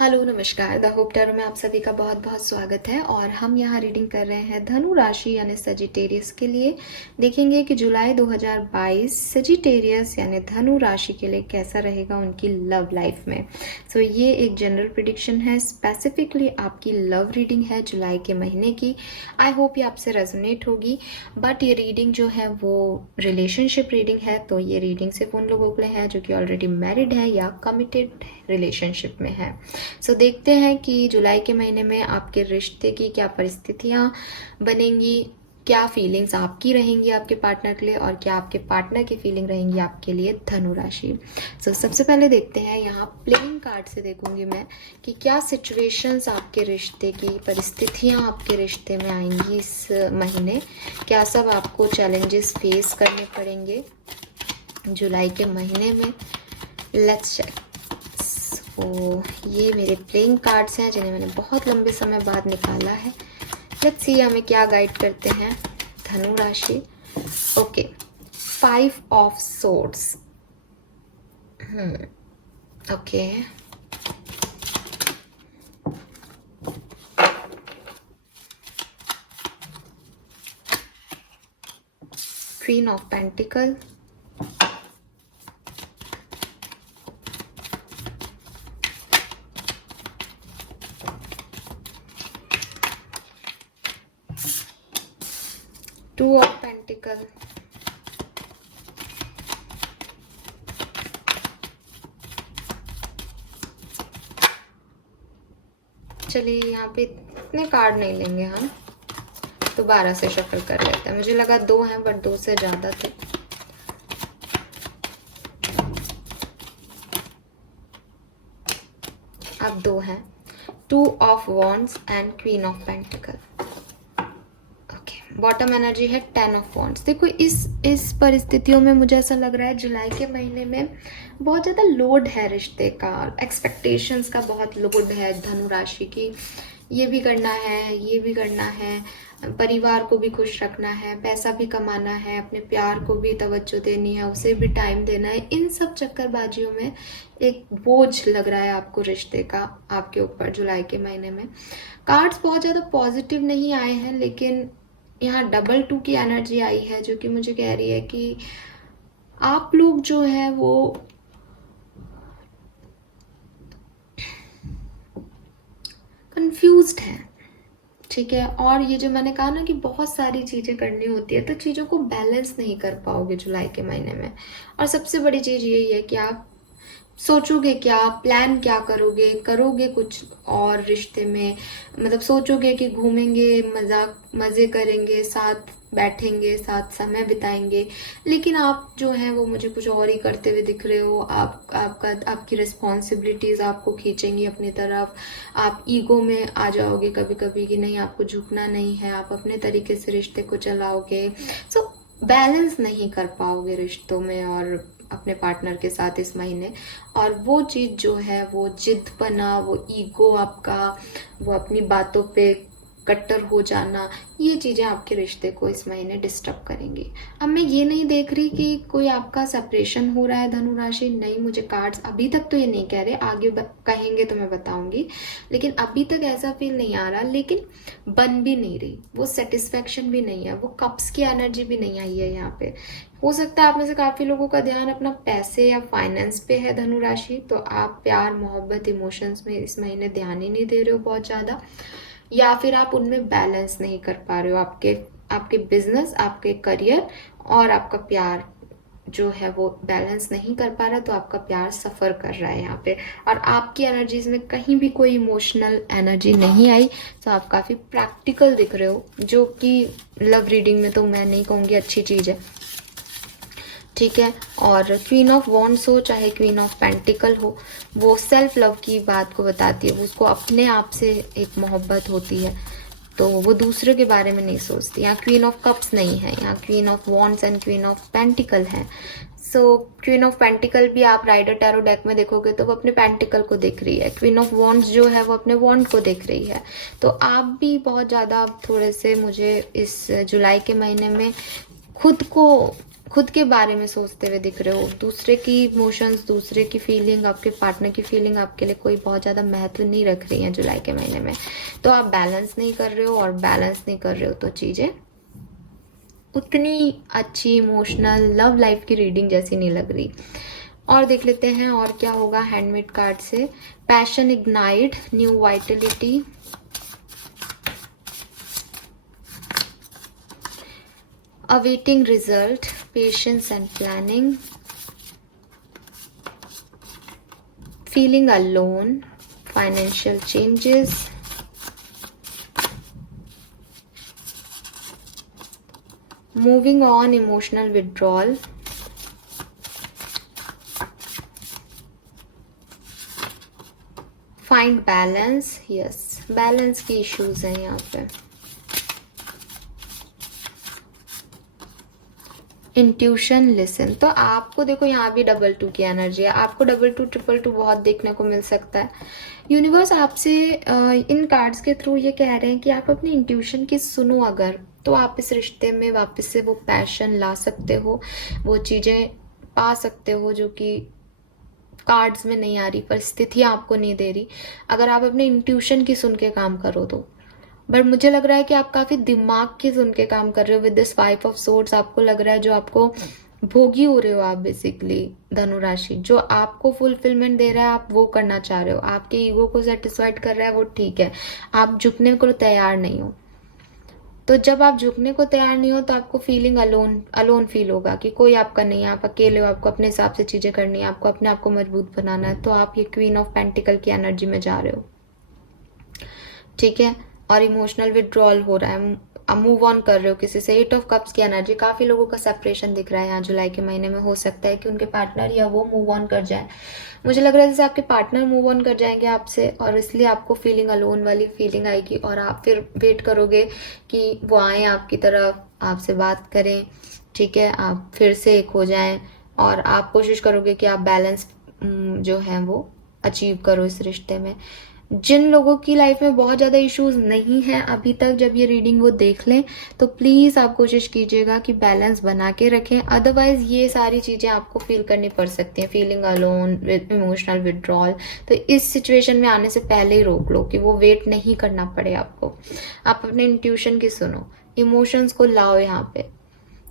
Hello नमस्कार। The hope tarot में आप सभी का बहुत बहुत स्वागत है और हम यहाँ रीडिंग कर रहे हैं धनु राशि यानी सजिटेरियस के लिए। देखेंगे कि जुलाई 2022 सजिटेरियस यानी धनु राशि के लिए कैसा रहेगा उनकी लव लाइफ में। ये एक जनरल प्रिडिक्शन है, स्पेसिफिकली आपकी लव रीडिंग है जुलाई के महीने की। आई होप ये आपसे रेजोनेट होगी। बट ये रीडिंग जो है वो रिलेशनशिप रीडिंग है, तो ये रीडिंग सिर्फ उन लोगों के लिए है जो कि ऑलरेडी मैरिड है या कमिटेड रिलेशनशिप में है। देखते हैं कि जुलाई के महीने में आपके रिश्ते की क्या परिस्थितियां बनेंगी, क्या फीलिंग्स आपकी रहेंगी आपके पार्टनर के लिए और क्या आपके पार्टनर की फीलिंग रहेंगी आपके लिए धनु राशि। सबसे पहले देखते हैं, यहाँ प्लेइंग कार्ड से देखूंगी मैं कि क्या सिचुएशंस आपके रिश्ते की परिस्थितियां आपके रिश्ते में आएंगी इस महीने, क्या सब आपको चैलेंजेस फेस करने पड़ेंगे जुलाई के महीने में। Let's check. ये मेरे प्लेइंग कार्ड्स हैं जिन्हें मैंने बहुत लंबे समय बाद निकाला है। लेट्स सी हमें क्या गाइड करते हैं धनु राशि। Okay, 5 of swords. Okay, queen of pentacle, two of pentacle, चलिए यहाँ पे इतने कार्ड नहीं लेंगे हम, दोबारा से शफल कर लेते हैं। मुझे लगा 2 हैं बट 2 से ज्यादा थे। अब 2 हैं, 2 of wands and queen of pentacle. Bottom energy है 10 ऑफ वॉन्ड्स। देखो इस परिस्थितियों में मुझे ऐसा लग रहा है जुलाई के महीने में बहुत ज़्यादा लोड है रिश्ते का, एक्सपेक्टेशंस का बहुत लोड है धनु राशि की। ये भी करना है, ये भी करना है, परिवार को भी खुश रखना है, पैसा भी कमाना है, अपने प्यार को भी तवज्जो देनी है, उसे भी टाइम देना है। इन सब चक्करबाजियों में एक बोझ लग रहा है आपको रिश्ते का आपके ऊपर जुलाई के महीने में। कार्ड्स बहुत ज़्यादा पॉजिटिव नहीं आए हैं, लेकिन यहाँ डबल 2 की एनर्जी आई है जो कि मुझे कह रही है कि आप लोग जो है वो कंफ्यूज्ड हैं, ठीक है। और ये जो मैंने कहा ना कि बहुत सारी चीजें करनी होती है, तो चीजों को बैलेंस नहीं कर पाओगे जुलाई के महीने में। और सबसे बड़ी चीज यही है कि आप सोचोगे क्या, प्लान क्या करोगे कुछ और रिश्ते में, मतलब सोचोगे कि घूमेंगे, मजे करेंगे, साथ बैठेंगे, साथ समय बिताएंगे, लेकिन आप जो है वो मुझे कुछ और ही करते हुए दिख रहे हो। आपकी रिस्पॉन्सिबिलिटीज आपको खींचेंगी अपनी तरफ, आप ईगो में आ जाओगे कभी कभी कि नहीं आपको झुकना नहीं है, आप अपने तरीके से रिश्ते को चलाओगे। बैलेंस नहीं कर पाओगे रिश्तों में और अपने पार्टनर के साथ इस महीने। और वो चीज़ जो है वो जिद्दपना, वो ईगो आपका, वो अपनी बातों पे कट्टर हो जाना, ये चीज़ें आपके रिश्ते को इस महीने डिस्टर्ब करेंगी। अब मैं ये नहीं देख रही कि कोई आपका सेपरेशन हो रहा है धनु राशि, नहीं, मुझे कार्ड्स अभी तक तो ये नहीं कह रहे, आगे कहेंगे तो मैं बताऊंगी, लेकिन अभी तक ऐसा फील नहीं आ रहा। लेकिन बन भी नहीं रही, वो सेटिस्फेक्शन भी नहीं है, वो कप्स की एनर्जी भी नहीं आई है यहाँ पे। हो सकता है आप में से काफी लोगों का ध्यान अपना पैसे या फाइनेंस पे है धनु राशि, तो आप प्यार, मोहब्बत, इमोशंस में इस महीने ध्यान ही नहीं दे रहे हो बहुत ज्यादा, या फिर आप उनमें बैलेंस नहीं कर पा रहे हो। आपके बिजनेस, आपके करियर और आपका प्यार जो है वो बैलेंस नहीं कर पा रहा, तो आपका प्यार सफर कर रहा है यहाँ पे। और आपकी एनर्जीज में कहीं भी कोई इमोशनल एनर्जी नहीं आई, तो आप काफी प्रैक्टिकल दिख रहे हो, जो कि लव रीडिंग में तो मैं नहीं कहूँगी अच्छी चीज है, ठीक है। और क्वीन ऑफ वॉन्ड्स हो चाहे क्वीन ऑफ पेंटिकल हो, वो सेल्फ लव की बात को बताती है, उसको अपने आप से एक मोहब्बत होती है, तो वो दूसरे के बारे में नहीं सोचती। यहाँ क्वीन ऑफ कप्स नहीं है, यहाँ queen of wands and queen of pentacle है। क्वीन ऑफ पेंटिकल भी आप राइडर टैरो डेक में देखोगे तो वो अपने पेंटिकल को देख रही है, क्वीन ऑफ वॉन्ड्स जो है वो अपने वॉन्ड को देख रही है। तो आप भी बहुत ज़्यादा थोड़े से, मुझे इस जुलाई के महीने में खुद को खुद के बारे में सोचते हुए दिख रहे हो। दूसरे की इमोशंस, दूसरे की फीलिंग, आपके पार्टनर की फीलिंग आपके लिए कोई बहुत ज़्यादा महत्व नहीं रख रही है जुलाई के महीने में। तो आप बैलेंस नहीं कर रहे हो, और बैलेंस नहीं कर रहे हो तो चीज़ें उतनी अच्छी इमोशनल लव लाइफ की रीडिंग जैसी नहीं लग रही। और देख लेते हैं और क्या होगा हैंडमेड कार्ड से। Passion ignite, new Vitality, awaiting result, patience and planning, feeling alone, financial changes, moving on, emotional withdrawal, find balance. yes, balance की issues हैं यहाँ पे। Intuition, listen. तो आपको देखो यहाँ भी डबल 2 की एनर्जी है, आपको डबल 2 ट्रिपल 2 बहुत देखने को मिल सकता है। यूनिवर्स आपसे इन कार्ड्स के थ्रू ये कह रहे हैं कि आप अपनी इंट्यूशन की सुनो अगर, तो आप इस रिश्ते में वापस से वो पैशन ला सकते हो, वो चीज़ें पा सकते हो जो कि कार्ड्स में नहीं आ रही, परिस्थितियाँ आपको नहीं दे रही, अगर आप अपने इंट्यूशन की सुन के काम करो तो। बट मुझे लग रहा है कि आप काफ़ी दिमाग की सुन के काम कर रहे हो विद दिस 5 ऑफ सोर्ड्स। आपको लग रहा है जो आपको भोगी हो रहे हो आप बेसिकली धनु राशि, जो आपको फुलफिलमेंट दे रहा है आप वो करना चाह रहे हो, आपके ईगो को सेटिस्फाइड कर रहा है वो ठीक है, आप झुकने को तैयार नहीं हो। तो जब आप झुकने को तैयार नहीं हो तो आपको फीलिंग अलोन अलोन फील होगा कि कोई आपका नहीं है, आप अकेले हो, आपको अपने हिसाब से चीज़ें करनी है, आपको अपने आप को मजबूत बनाना है। तो आप ये क्वीन ऑफ पेंटिकल की एनर्जी में जा रहे हो, ठीक है। और इमोशनल विड्रॉल हो रहा है, मूव ऑन कर रहे हो किसी से। 8 ऑफ कप्स की एनर्जी, काफ़ी लोगों का सेपरेशन दिख रहा है यहाँ जुलाई के महीने में। हो सकता है कि उनके पार्टनर या वो मूव ऑन कर जाए। मुझे लग रहा है जैसे आपके पार्टनर मूव ऑन कर जाएंगे आपसे, और इसलिए आपको फीलिंग अलोन वाली फीलिंग आएगी, और आप फिर वेट करोगे कि वो आए आपकी तरफ, आपसे बात करें, ठीक है, आप फिर से एक हो जाएं, और आप कोशिश करोगे कि आप बैलेंस जो है वो अचीव करो इस रिश्ते में। जिन लोगों की लाइफ में बहुत ज़्यादा इश्यूज नहीं है अभी तक, जब ये रीडिंग वो देख लें तो प्लीज़ आप कोशिश कीजिएगा कि बैलेंस बना के रखें। अदरवाइज ये सारी चीज़ें आपको फील करनी पड़ सकती हैं, फीलिंग अलोन, इमोशनल विड्रॉल। तो इस सिचुएशन में आने से पहले ही रोक लो कि वो वेट नहीं करना पड़े आपको। आप अपने इंट्यूशन की सुनो, इमोशंस को लाओ यहाँ पे,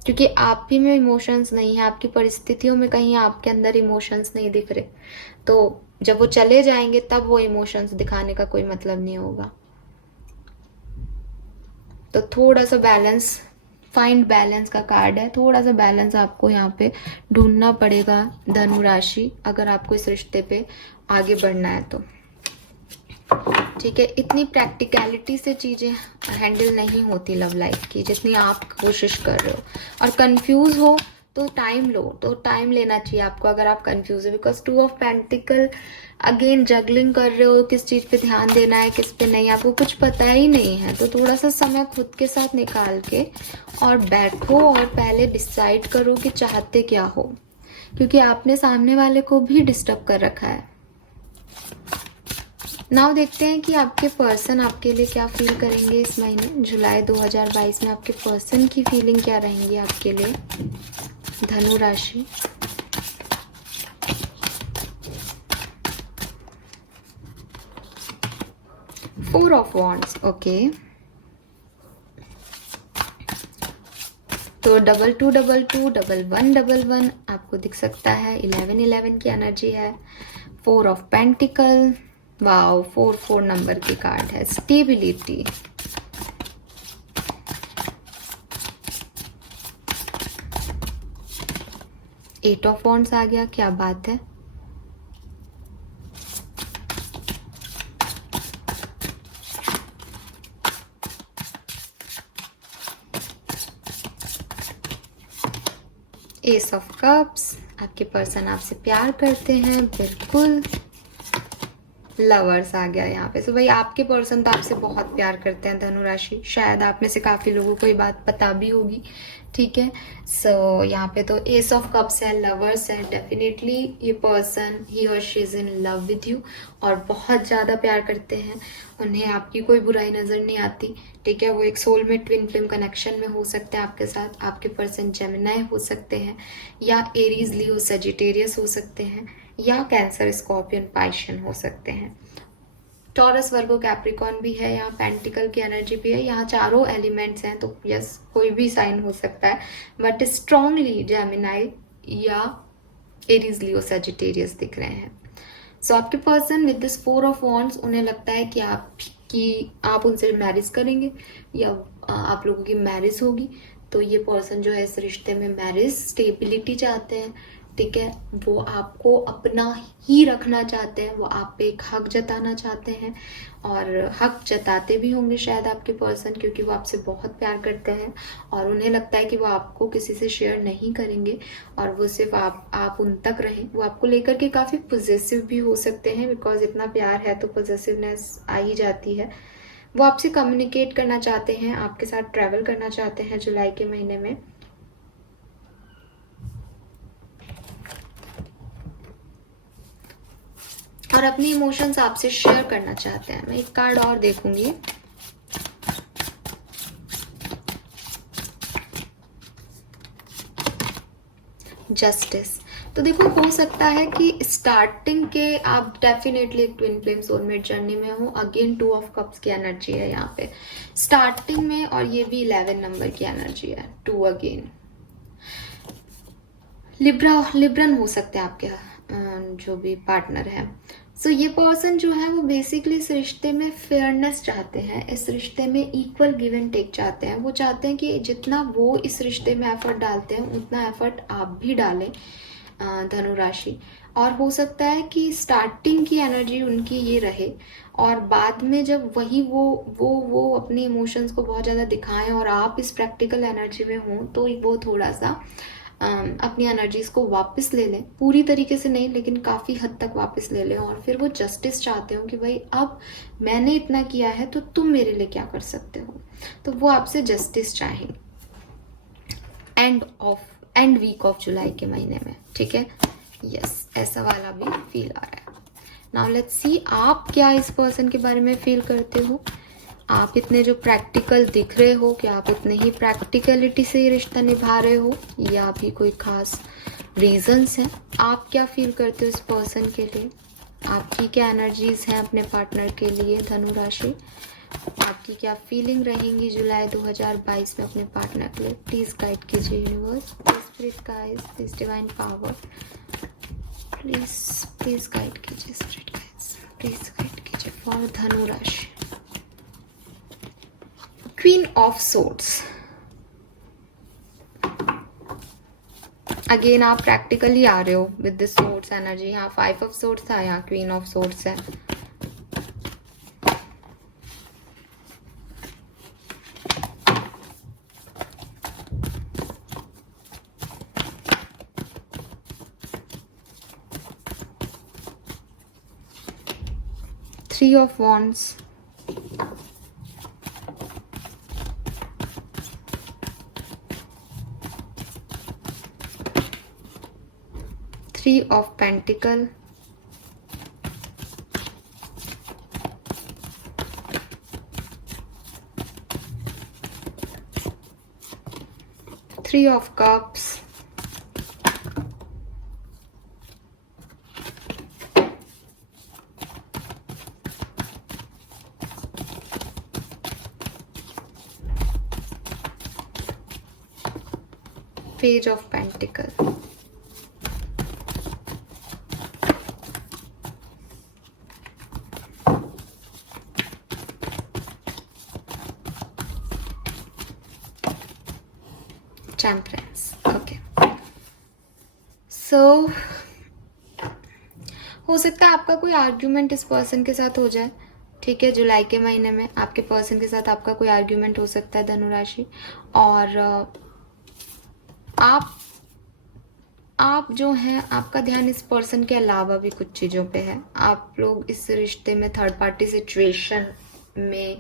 क्योंकि आप ही में इमोशंस नहीं है, आपकी परिस्थितियों में कहीं आपके अंदर इमोशंस नहीं दिख रहे। तो जब वो चले जाएंगे तब वो इमोशंस दिखाने का कोई मतलब नहीं होगा। तो थोड़ा सा बैलेंस, फाइंड बैलेंस का कार्ड है, थोड़ा सा बैलेंस आपको यहाँ पे ढूंढना पड़ेगा धनु राशि, अगर आपको इस रिश्ते पे आगे बढ़ना है तो, ठीक है। इतनी प्रैक्टिकलिटी से चीज़ें हैंडल नहीं होती लव लाइफ की जितनी आप कोशिश कर रहे हो। और कंफ्यूज हो तो टाइम लो, तो टाइम लेना चाहिए आपको अगर आप कंफ्यूज हो, because 2 of pentacle again juggling कर रहे हो, किस चीज़ पे ध्यान देना है किस पे नहीं, आपको कुछ पता ही नहीं है। तो थोड़ा सा समय खुद के साथ निकाल के और बैठो और पहले डिसाइड करो कि चाहते क्या हो, क्योंकि आपने सामने वाले को भी डिस्टर्ब कर रखा है। नाउ देखते हैं कि आपके पर्सन आपके लिए क्या फील करेंगे इस महीने जुलाई 2022 में। आपके पर्सन की फीलिंग क्या रहेंगी आपके लिए धनु राशि। Four of wands, okay. तो 22 22 11 11 आपको दिख सकता है, 11 11 की एनर्जी है। 4 ऑफ पेंटिकल, वाओ, 4 4 नंबर की कार्ड है, स्टेबिलिटी। एट ऑफ वॉन्ड्स आ गया, क्या बात है। एस ऑफ कप्स, आपके पर्सन आपसे प्यार करते हैं, बिल्कुल। लवर्स आ गया यहाँ पे। सो भाई आपके पर्सन तो आपसे बहुत प्यार करते हैं धनु राशि, शायद आप में से काफ़ी लोगों को ये बात पता भी होगी, ठीक है। सो यहाँ पे तो एस ऑफ कप्स है, लवर्स है, डेफिनेटली ये पर्सन ही और she is in love with you और बहुत ज़्यादा प्यार करते हैं, उन्हें आपकी कोई बुराई नज़र नहीं आती, ठीक है। वो एक सोलमेट ट्विन फ्लेम कनेक्शन में हो सकते हैं आपके साथ। आपके पर्सन जेमिनाई हो सकते हैं या एरीज लियो सजिटेरियस हो सकते हैं या कैंसर स्कॉर्पियन पाइशन हो सकते हैं। टॉरस वर्गो कैप्रिकॉन भी है, यहाँ पेंटिकल की एनर्जी भी है, यहाँ चारों एलिमेंट्स हैं, तो यस कोई भी साइन हो सकता है, बट स्ट्रांगली जेमिनाई या एरीज लियो सजिटेरियस दिख रहे हैं। सो आपके person with this 4 of wands, उन्हें लगता है कि आप उनसे मैरिज करेंगे या आप लोगों की मैरिज होगी। तो ये पर्सन जो है इस रिश्ते में मैरिज स्टेबिलिटी चाहते हैं, ठीक है। वो आपको अपना ही रखना चाहते हैं, वो आप पे एक हक जताना चाहते हैं और हक जताते भी होंगे शायद आपके पर्सन, क्योंकि वो आपसे बहुत प्यार करते हैं और उन्हें लगता है कि वो आपको किसी से शेयर नहीं करेंगे और वो सिर्फ आप उन तक रहें। वो आपको लेकर के काफ़ी पॉजिटिव भी हो सकते हैं, बिकॉज इतना प्यार है तो पॉजिटिवनेस आ ही जाती है। वो आपसे कम्युनिकेट करना चाहते हैं, आपके साथ ट्रैवल करना चाहते हैं जुलाई के महीने में। और अपने इमोशंस आपसे शेयर करना चाहते हैं। मैं एक कार्ड और देखूंगी। जस्टिस। तो देखो, हो सकता है कि स्टार्टिंग के आप डेफिनेटली एक ट्विन फ्लेम सोलमेट जर्नी में हो। अगेन 2 ऑफ कप्स की एनर्जी है यहाँ पे स्टार्टिंग में, और ये भी 11 नंबर की एनर्जी है, 2 अगेन। लिब्रन हो सकते हैं आपके जो भी पार्टनर है। सो ये पर्सन जो है वो बेसिकली इस रिश्ते में फेयरनेस चाहते हैं, इस रिश्ते में इक्वल गिव एंड टेक चाहते हैं। वो चाहते हैं कि जितना वो इस रिश्ते में एफर्ट डालते हैं उतना एफर्ट आप भी डालें धनु राशि। और हो सकता है कि स्टार्टिंग की एनर्जी उनकी ये रहे और बाद में जब वही वो अपने इमोशंस को बहुत ज़्यादा दिखाएं और आप इस प्रैक्टिकल एनर्जी में हों, तो वो थोड़ा सा अपनी एनर्जीज को वापस ले लें, पूरी तरीके से नहीं लेकिन काफ़ी हद तक वापस ले लें। और फिर वो जस्टिस चाहते हो कि भाई अब मैंने इतना किया है तो तुम मेरे लिए क्या कर सकते हो, तो वो आपसे जस्टिस चाहेंगे एंड वीक ऑफ जुलाई के महीने में, ठीक है। यस, ऐसा वाला भी फील आ रहा है। नाउ लेट्स सी आप क्या इस पर्सन के बारे में फील करते हो। आप इतने जो प्रैक्टिकल दिख रहे हो, कि आप इतने ही प्रैक्टिकलिटी से ये रिश्ता निभा रहे हो या भी कोई खास रीजंस हैं। आप क्या फील करते हो इस पर्सन के लिए, आपकी क्या एनर्जीज हैं अपने पार्टनर के लिए धनु राशि, आपकी क्या फीलिंग रहेंगी जुलाई 2022 में अपने पार्टनर के लिए। प्लीज गाइड कीजिए universe, please spirit guides, please divine power, please guide कीजिए स्पिरिट गाइड्स, प्लीज गाइड कीजिए फॉर धनु राशि। क्वीन ऑफ सोर्ड्स, अगेन आप प्रैक्टिकली आ रहे हो विद दिस सोर्ड्स एनर्जी। यहाँ 5 ऑफ सोर्ड्स था, यहाँ क्वीन ऑफ सोर्ड्स है। Three of Wands, Three of Pentacle, Three of Cups, Page of Pentacle, Temperance. Okay, so हो सकता है आपका कोई आर्ग्यूमेंट इस पर्सन के साथ हो जाए, ठीक है। जुलाई के महीने में आपके पर्सन के साथ आपका कोई आर्ग्यूमेंट हो सकता है धनु राशि, और आप आप जो हैं, आपका ध्यान इस पर्सन के अलावा भी कुछ चीज़ों पे है। आप लोग इस रिश्ते में थर्ड पार्टी सिचुएशन में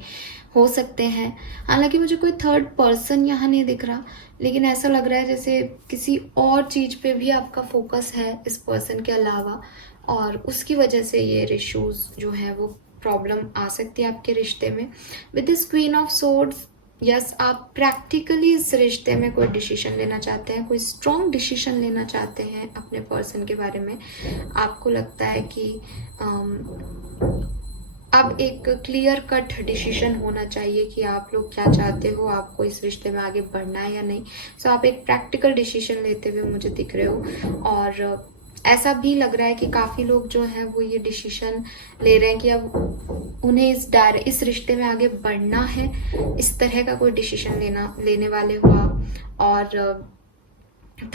हो सकते हैं। हालांकि मुझे कोई थर्ड पर्सन यहाँ नहीं दिख रहा, लेकिन ऐसा लग रहा है जैसे किसी और चीज़ पे भी आपका फोकस है इस पर्सन के अलावा, और उसकी वजह से ये इश्यूज जो है वो प्रॉब्लम आ सकती है आपके रिश्ते में। With this queen of swords, yes, आप प्रैक्टिकली इस रिश्ते में कोई डिसीजन लेना चाहते हैं, कोई स्ट्रॉन्ग डिसीजन लेना चाहते हैं अपने पर्सन के बारे में। आपको लगता है कि अब एक क्लियर कट डिसीजन होना चाहिए कि आप लोग क्या चाहते हो, आपको इस रिश्ते में आगे बढ़ना है या नहीं। सो आप एक प्रैक्टिकल डिसीजन लेते हुए मुझे दिख रहे हो, और ऐसा भी लग रहा है कि काफ़ी लोग जो हैं वो ये डिसीजन ले रहे हैं कि अब उन्हें इस रिश्ते में आगे बढ़ना है। इस तरह का कोई डिसीजन लेने वाले हो आप। और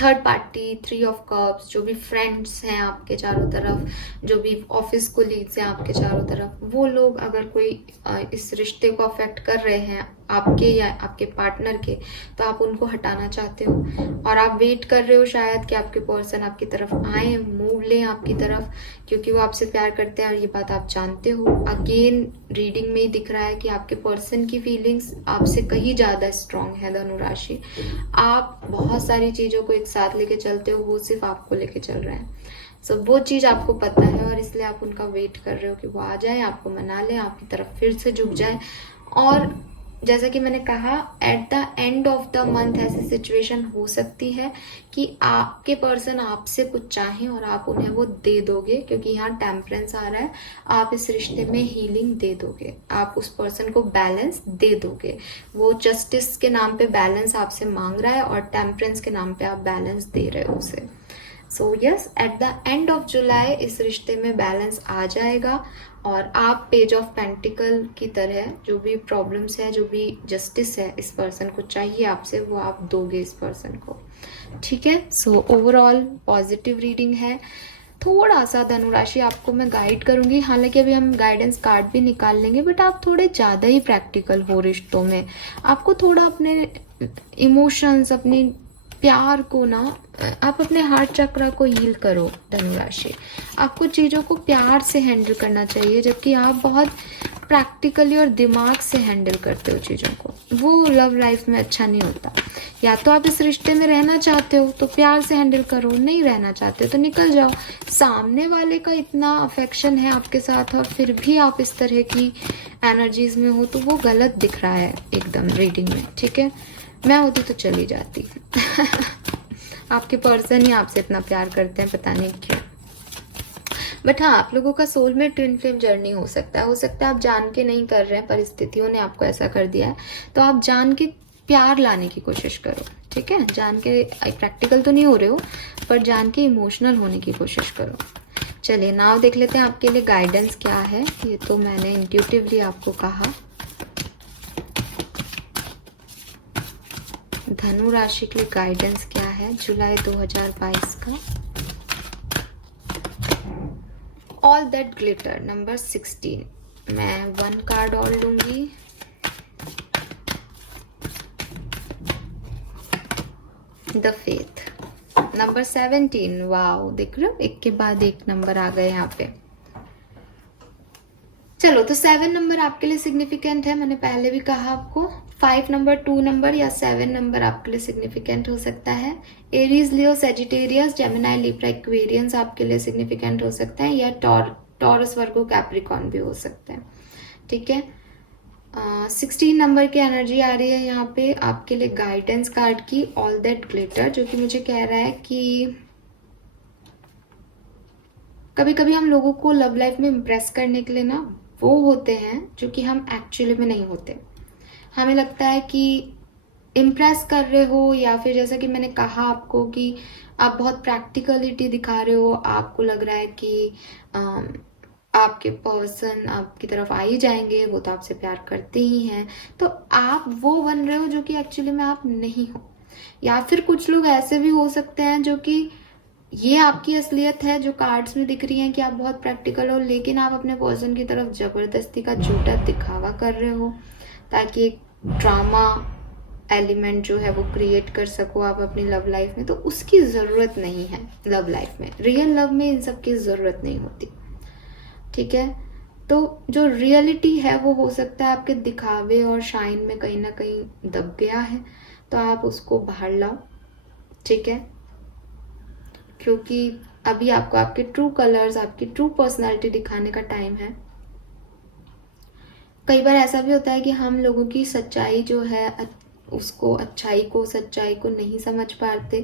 थर्ड पार्टी, 3 ऑफ कप्स, जो भी फ्रेंड्स हैं आपके चारों तरफ, जो भी ऑफिस कोलीग्स हैं आपके चारों तरफ, वो लोग अगर कोई इस रिश्ते को अफेक्ट कर रहे हैं आपके या आपके पार्टनर के, तो आप उनको हटाना चाहते हो। और आप वेट कर रहे हो शायद कि आपके पर्सन आपकी तरफ आए, मूव लें आपकी तरफ, क्योंकि वो आपसे प्यार करते हैं और ये बात आप जानते हो। अगेन रीडिंग में ही दिख रहा है कि आपके पर्सन की फीलिंग्स आपसे कहीं ज़्यादा स्ट्रांग है धनु राशि। आप बहुत सारी चीज़ों को एक साथ लेके चलते हो, वो सिर्फ आपको लेके चल रहे हैं। सो वो चीज़ आपको पता है, और इसलिए आप उनका वेट कर रहे हो कि वो आ जाए, आपको मना लें, आपकी तरफ फिर से झुक जाए। और जैसा कि मैंने कहा, at the end of the month ऐसी सिचुएशन हो सकती है कि आपके पर्सन आपसे कुछ चाहें और आप उन्हें वो दे दोगे, क्योंकि यहाँ टेम्परेंस आ रहा है। आप इस रिश्ते में हीलिंग दे दोगे, आप उस पर्सन को बैलेंस दे दोगे। वो जस्टिस के नाम पे बैलेंस आपसे मांग रहा है और टेम्परेंस के नाम पे आप बैलेंस दे रहे हो उसे। So yes, at the end of July इस रिश्ते में बैलेंस आ जाएगा, और आप पेज ऑफ पेंटिकल की तरह जो भी प्रॉब्लम्स है, जो भी जस्टिस है इस पर्सन को चाहिए आपसे, वो आप दोगे इस पर्सन को। ठीक है, सो ओवरऑल पॉजिटिव रीडिंग है। थोड़ा सा धनुराशि आपको मैं गाइड करूंगी, हालांकि अभी हम गाइडेंस कार्ड भी निकाल लेंगे, बट आप थोड़े ज़्यादा ही प्रैक्टिकल हो रिश्तों में। आपको थोड़ा अपने इमोशंस, अपनी प्यार को ना, आप अपने हार्ट चक्र को हील करो धनुराशि। आपको चीज़ों को प्यार से हैंडल करना चाहिए, जबकि आप बहुत प्रैक्टिकली और दिमाग से हैंडल करते हो चीज़ों को। वो लव लाइफ में अच्छा नहीं होता। या तो आप इस रिश्ते में रहना चाहते हो तो प्यार से हैंडल करो, नहीं रहना चाहते तो निकल जाओ। सामने वाले का इतना अफेक्शन है आपके साथ और फिर भी आप इस तरह की एनर्जीज में हो, तो वो गलत दिख रहा है एकदम रीडिंग में। ठीक है, मैं होती तो चली जाती। आपके पर्सन ही आपसे इतना प्यार करते हैं, पता नहीं क्यों। बट हाँ, आप लोगों का सोल में ट्विन फ्लेम जर्नी हो सकता है आप जान के नहीं कर रहे हैं, परिस्थितियों ने आपको ऐसा कर दिया है, तो आप जान के प्यार लाने की कोशिश करो। ठीक है, जान के प्रैक्टिकल तो नहीं हो रहे हो, पर जान के इमोशनल होने की कोशिश करो। चलिए नाउ देख लेते हैं आपके लिए गाइडेंस क्या है। ये तो मैंने इंट्यूटिवली आपको कहा। धनु राशि के लिए गाइडेंस क्या है जुलाई 2022 का। All that glitter number 16। मैं 1 कार्ड और लूंगी। The faith number 17। वाओ, देख रहे हो, एक के बाद एक नंबर आ गए यहाँ पे। चलो, तो 7 नंबर आपके लिए सिग्निफिकेंट है, मैंने पहले भी कहा आपको। 5 नंबर, 2 नंबर या 7 नंबर आपके लिए सिग्निफिकेंट हो सकता है। एरीज, लियो, सेजिटेरियस, जेमिनाई, लिब्रा, एक्वेरियंस आपके लिए सिग्निफिकेंट हो सकता है, या टॉरस, वर्गो, कैप्रिकॉर्न भी हो सकते हैं। ठीक है, 16 नंबर की एनर्जी आ रही है यहाँ पे आपके लिए गाइडेंस कार्ड की, ऑल दैट ग्लिटर, जो कि मुझे कह रहा है कि कभी कभी हम लोगों को लव लाइफ में इम्प्रेस करने के लिए ना वो होते हैं जो कि हम एक्चुअली में नहीं होते। हमें लगता है कि इम्प्रेस कर रहे हो, या फिर जैसा कि मैंने कहा आपको कि आप बहुत प्रैक्टिकलिटी दिखा रहे हो, आपको लग रहा है कि आपके पर्सन आपकी तरफ आ ही जाएंगे, वो तो आपसे प्यार करते ही हैं, तो आप वो बन रहे हो जो कि एक्चुअली में आप नहीं हो। या फिर कुछ लोग ऐसे भी हो सकते हैं जो कि ये आपकी असलियत है जो कार्ड्स में दिख रही है कि आप बहुत प्रैक्टिकल हो, लेकिन आप अपने पर्सन की तरफ जबरदस्ती का झूठा दिखावा कर रहे हो ताकि एक ड्रामा एलिमेंट जो है वो क्रिएट कर सको आप अपनी लव लाइफ में, तो उसकी ज़रूरत नहीं है लव लाइफ में। रियल लव में इन सब की ज़रूरत नहीं होती, ठीक है। तो जो रियलिटी है वो हो सकता है आपके दिखावे और शाइन में कहीं ना कहीं दब गया है, तो आप उसको बाहर लाओ, ठीक है। क्योंकि अभी आपको आपके ट्रू कलर्स, आपकी ट्रू पर्सनालिटी दिखाने का टाइम है। कई बार ऐसा भी होता है कि हम लोगों की सच्चाई जो है उसको, अच्छाई को, सच्चाई को नहीं समझ पाते,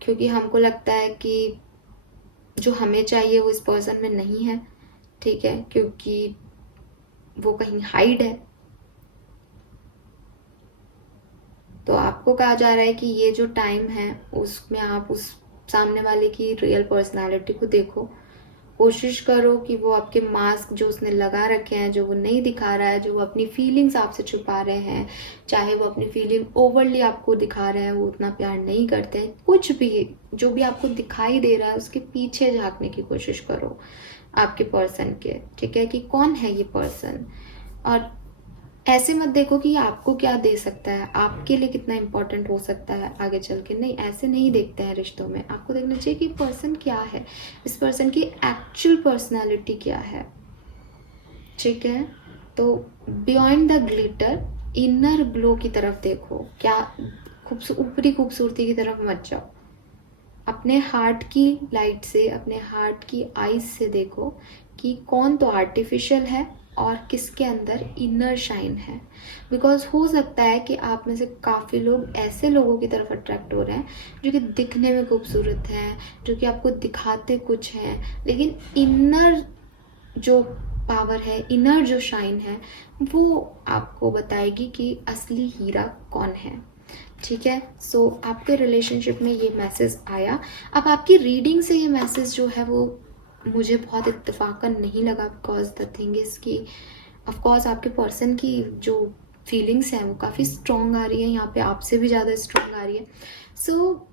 क्योंकि हमको लगता है कि जो हमें चाहिए वो इस पर्सन में नहीं है, ठीक है, क्योंकि वो कहीं हाइड है। तो आपको कहा जा रहा है कि ये जो टाइम है उसमें आप उस सामने वाले की रियल पर्सनालिटी को देखो, कोशिश करो कि वो आपके मास्क जो उसने लगा रखे हैं, जो वो नहीं दिखा रहा है, जो वो अपनी फीलिंग्स आपसे छुपा रहे हैं, चाहे वो अपनी फीलिंग ओवरली आपको दिखा रहे हैं, वो उतना प्यार नहीं करते हैं, कुछ भी जो भी आपको दिखाई दे रहा है उसके पीछे झांकने की कोशिश करो आपके पर्सन के, ठीक है, कि कौन है ये पर्सन। और ऐसे मत देखो कि आपको क्या दे सकता है, आपके लिए कितना इम्पोर्टेंट हो सकता है आगे चल के, नहीं, ऐसे नहीं देखते हैं रिश्तों में। आपको देखना चाहिए कि पर्सन क्या है, इस पर्सन की एक्चुअल पर्सनालिटी क्या है, ठीक है। तो beyond the glitter, inner glow की तरफ देखो, क्या ऊपरी खूबसूरती की तरफ मत जाओ। अपने हार्ट की लाइट से, अपने हार्ट की आईज से देखो कि कौन तो आर्टिफिशियल है और किसके अंदर इनर शाइन है। बिकॉज हो सकता है कि आप में से काफ़ी लोग ऐसे लोगों की तरफ अट्रैक्ट हो रहे हैं जो कि दिखने में खूबसूरत हैं, जो कि आपको दिखाते कुछ हैं, लेकिन इनर जो पावर है, इनर जो शाइन है, वो आपको बताएगी कि असली हीरा कौन है, ठीक है। सो आपके रिलेशनशिप में ये मैसेज आया। अब आपकी रीडिंग से ये मैसेज जो है वो मुझे बहुत इत्तेफाकन नहीं लगा, बिकॉज द थिंग इज़ कि ऑफकोर्स आपके पर्सन की जो फीलिंग्स हैं वो काफ़ी स्ट्रॉन्ग आ रही है, यहाँ पे आपसे भी ज़्यादा स्ट्रॉन्ग आ रही है। सो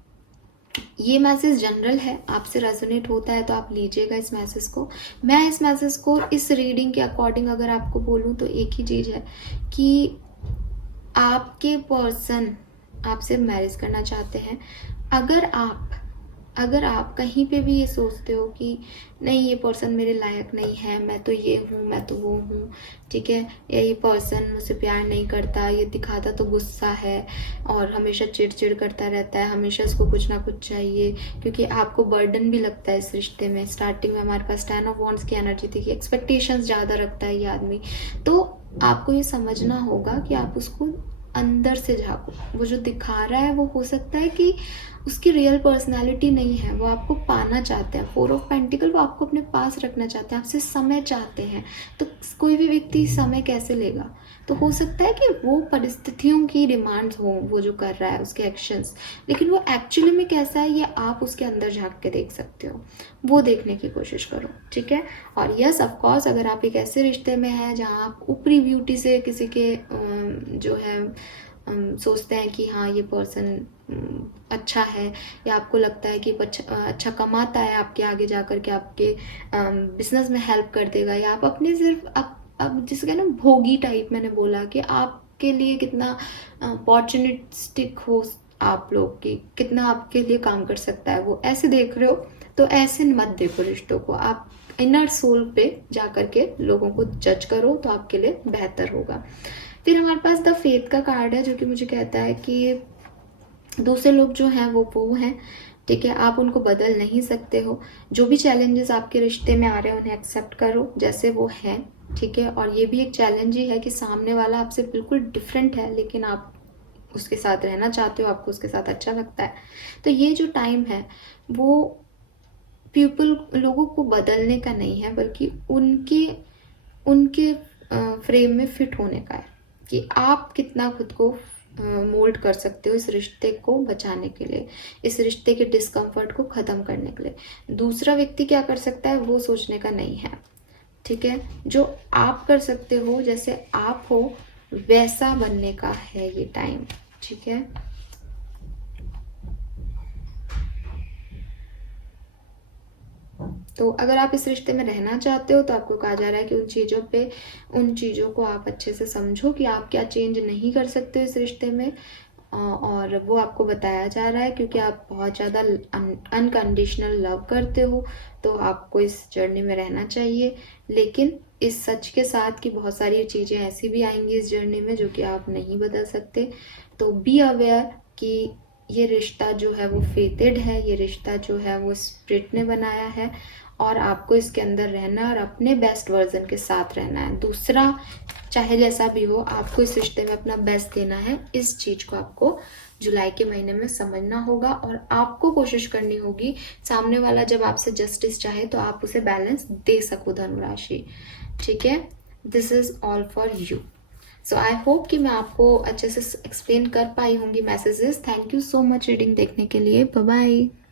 ये मैसेज जनरल है, आपसे रेजोनेट होता है तो आप लीजिएगा इस मैसेज को। मैं इस मैसेज को इस रीडिंग के अकॉर्डिंग अगर आपको बोलूँ तो एक ही चीज़ है कि आपके पर्सन आपसे मैरिज करना चाहते हैं। अगर आप कहीं पे भी ये सोचते हो कि नहीं, ये पर्सन मेरे लायक नहीं है, मैं तो ये हूँ, मैं तो वो हूँ, ठीक है, या ये पर्सन मुझसे प्यार नहीं करता, ये दिखाता तो गुस्सा है और हमेशा चिड़चिड़ करता रहता है, हमेशा इसको कुछ ना कुछ चाहिए, क्योंकि आपको बर्डन भी लगता है इस रिश्ते में। स्टार्टिंग में हमारे पास 10 ऑफ वॉन्ड्स की एनर्जी थी कि एक्सपेक्टेशंस ज़्यादा रखता है ये आदमी। तो आपको ये समझना होगा कि आप उसको अंदर से झाँको, वो जो दिखा रहा है वो हो सकता है कि उसकी रियल पर्सनालिटी नहीं है, वो आपको पाना चाहते हैं। 4 ऑफ पेंटिकल, वो आपको अपने पास रखना चाहते हैं, आपसे समय चाहते हैं। तो कोई भी व्यक्ति समय कैसे लेगा? तो हो सकता है कि वो परिस्थितियों की डिमांड्स हो वो जो कर रहा है, उसके एक्शंस, लेकिन वो एक्चुअली में कैसा है ये आप उसके अंदर झाँक के देख सकते हो, वो देखने की कोशिश करो, ठीक है। और यस, ऑफकोर्स, अगर आप एक ऐसे रिश्ते में हैं जहाँ आप ऊपरी ब्यूटी से किसी के जो है सोचते हैं कि हाँ ये पर्सन अच्छा है, या आपको लगता है कि अच्छा कमाता है, आपके आगे जा कर के आपके बिजनेस में हेल्प कर देगा, या आप अपने सिर्फ अब जिसके ना भोगी टाइप मैंने बोला कि आपके लिए कितना अपॉर्चुनिस्टिक हो, आप लोग की कितना आपके लिए काम कर सकता है, वो ऐसे देख रहे हो, तो ऐसे मत देखो रिश्तों को। आप इनर सोल पे जा कर के लोगों को जज करो तो आपके लिए बेहतर होगा। फिर हमारे पास द फेथ का कार्ड है जो कि मुझे कहता है कि दूसरे लोग जो हैं वो हैं, ठीक है, आप उनको बदल नहीं सकते हो। जो भी चैलेंजेस आपके रिश्ते में आ रहे हैं उन्हें एक्सेप्ट करो जैसे वो हैं, ठीक है। और ये भी एक चैलेंज ही है कि सामने वाला आपसे बिल्कुल डिफरेंट है, लेकिन आप उसके साथ रहना चाहते हो, आपको उसके साथ अच्छा लगता है। तो ये जो टाइम है वो लोगों को बदलने का नहीं है, बल्कि उनके उनके फ्रेम में फिट होने का है कि आप कितना खुद को मोल्ड कर सकते हो इस रिश्ते को बचाने के लिए, इस रिश्ते के डिस्कम्फर्ट को ख़त्म करने के लिए। दूसरा व्यक्ति क्या कर सकता है वो सोचने का नहीं है, ठीक है। जो आप कर सकते हो, जैसे आप हो वैसा बनने का है ये टाइम, ठीक है। तो अगर आप इस रिश्ते में रहना चाहते हो तो आपको कहा जा रहा है कि उन चीज़ों को आप अच्छे से समझो कि आप क्या चेंज नहीं कर सकते हो इस रिश्ते में। और वो आपको बताया जा रहा है क्योंकि आप बहुत ज़्यादा अनकंडीशनल लव करते हो, तो आपको इस जर्नी में रहना चाहिए। लेकिन इस सच के साथ कि बहुत सारी चीज़ें ऐसी भी आएंगी इस जर्नी में जो कि आप नहीं बदल सकते। तो बी अवेयर कि ये रिश्ता जो है वो फेटेड है, ये रिश्ता जो है वो स्पिरिट ने बनाया है और आपको इसके अंदर रहना है और अपने बेस्ट वर्जन के साथ रहना है। दूसरा चाहे जैसा भी हो, आपको इस रिश्ते में अपना बेस्ट देना है। इस चीज़ को आपको जुलाई के महीने में समझना होगा और आपको कोशिश करनी होगी सामने वाला जब आपसे जस्टिस चाहे तो आप उसे बैलेंस दे सको धनुराशि। ठीक है, this is all for you. So I hope कि मैं आपको अच्छे से एक्सप्लेन कर पाई होंगी messages. Thank you so much reading देखने के लिए। Bye bye.